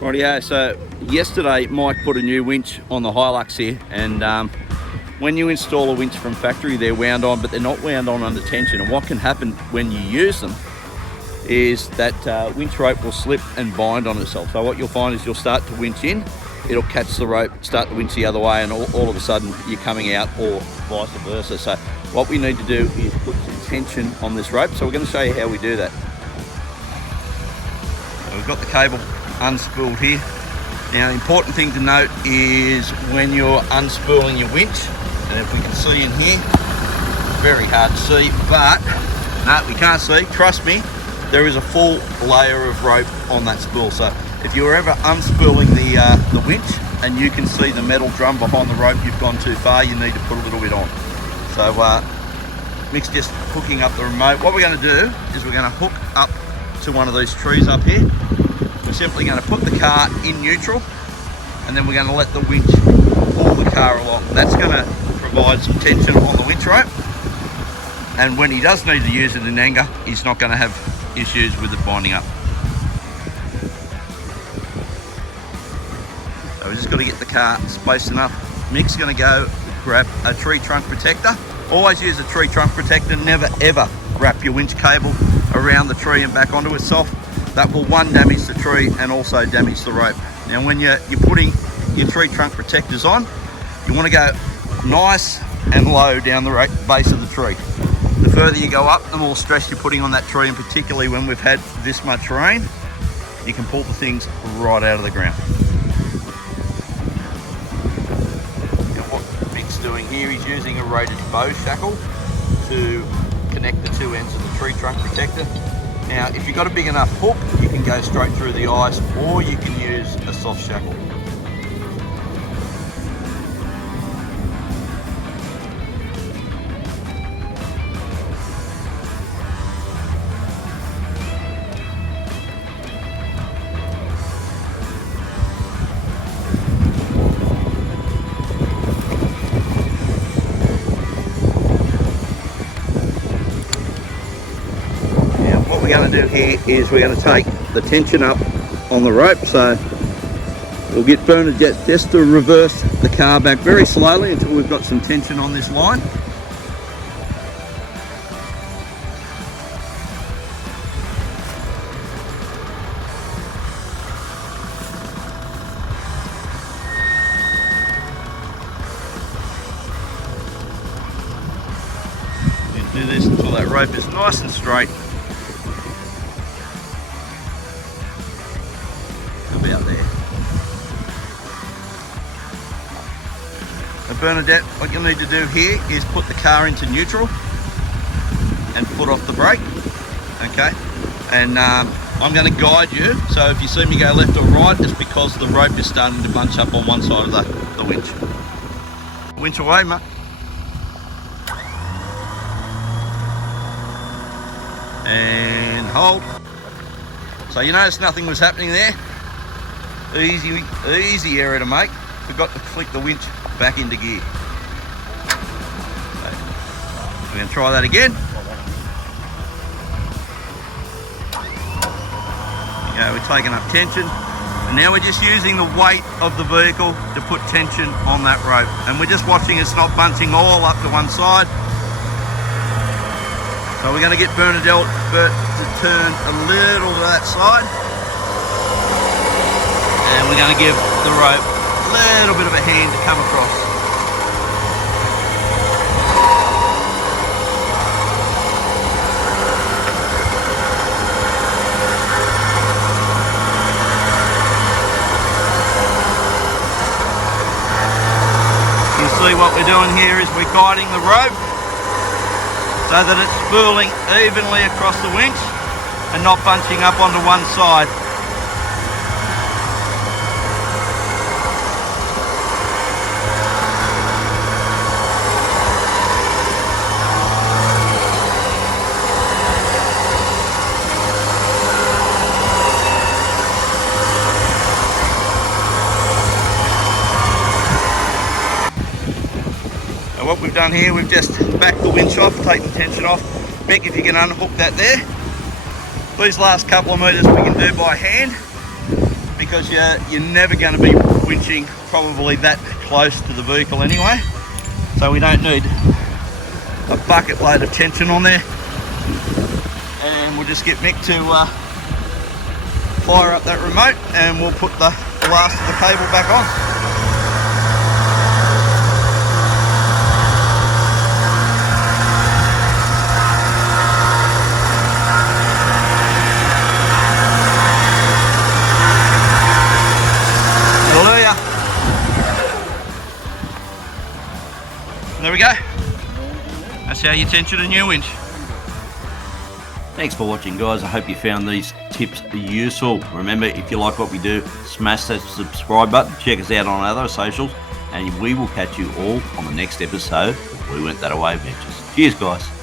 Rightio, so yesterday Mike put a new winch on the Hilux here, and when you install a winch from factory they're wound on, but they're not wound on under tension, and what can happen when you use them is that winch rope will slip and bind on itself. So what you'll find is you'll start to winch in, it'll catch the rope, start to winch the other way, and all of a sudden you're coming out, or vice versa. So what we need to do is put some tension on this rope, so we're going to show you how we do that. So we've got the cable unspooled here. Now the important thing to note is when you're unspooling your winch, and if we can see in here, very hard to see, but no, we can't see, trust me, there is a full layer of rope on that spool. So if you're ever unspooling the winch and you can see the metal drum behind the rope, you've gone too far, you need to put a little bit on. So Mick's just hooking up the remote. What we're going to do is we're going to hook up to one of these trees up here. We're simply going to put the car in neutral, and then we're going to let the winch pull the car along. That's going to provide some tension on the winch rope, and when he does need to use it in anger, he's not going to have issues with it binding up. So we've just got to get the car spaced enough. Mick's going to go grab a tree trunk protector. Always use a tree trunk protector. Never ever wrap your winch cable around the tree and back onto itself. That will, one, damage the tree and also damage the rope. Now when you're putting your tree trunk protectors on, you want to go nice and low down the base of the tree. The further you go up, the more stress you're putting on that tree, and particularly when we've had this much rain, you can pull the things right out of the ground. And what Mick's doing here, he's using a rated bow shackle to connect the two ends of the tree trunk protector. Now, if you've got a big enough hook, you can go straight through the ice, or you can use a soft shackle. What we're going to do here is we're going to take the tension up on the rope. So we'll get Bernadette just to reverse the car back very slowly until we've got some tension on this line. You do this until that rope is nice and straight. Out there. Now Bernadette, what you'll need to do here is put the car into neutral and put off the brake, okay? And I'm going to guide you, so if you see me go left or right, it's because the rope is starting to bunch up on one side of the winch. Winch away, mate. And hold. So you notice nothing was happening there. Easy error to make. Forgot to flick the winch back into gear. So we're going to try that again. There you go, we're taking up tension, and now we're just using the weight of the vehicle to put tension on that rope, and we're just watching it's not bunching all up to one side. So we're going to get Bernadette to turn a little to that side. And we're going to give the rope a little bit of a hand to come across. You see what we're doing here is we're guiding the rope so that it's spooling evenly across the winch and not bunching up onto one side. What we've done here, we've just backed the winch off, taken the tension off. Mick, if you can unhook that there. These last couple of metres we can do by hand. because you're never going to be winching probably that close to the vehicle anyway. So we don't need a bucket load of tension on there. And we'll just get Mick to fire up that remote and we'll put the last of the cable back on. Hallelujah. There we go. That's how you tension a new winch. Thanks for watching, guys. I hope you found these tips useful. Remember, if you like what we do, smash that subscribe button. Check us out on other socials, and we will catch you all on the next episode of We Went That Away Adventures. Cheers, guys.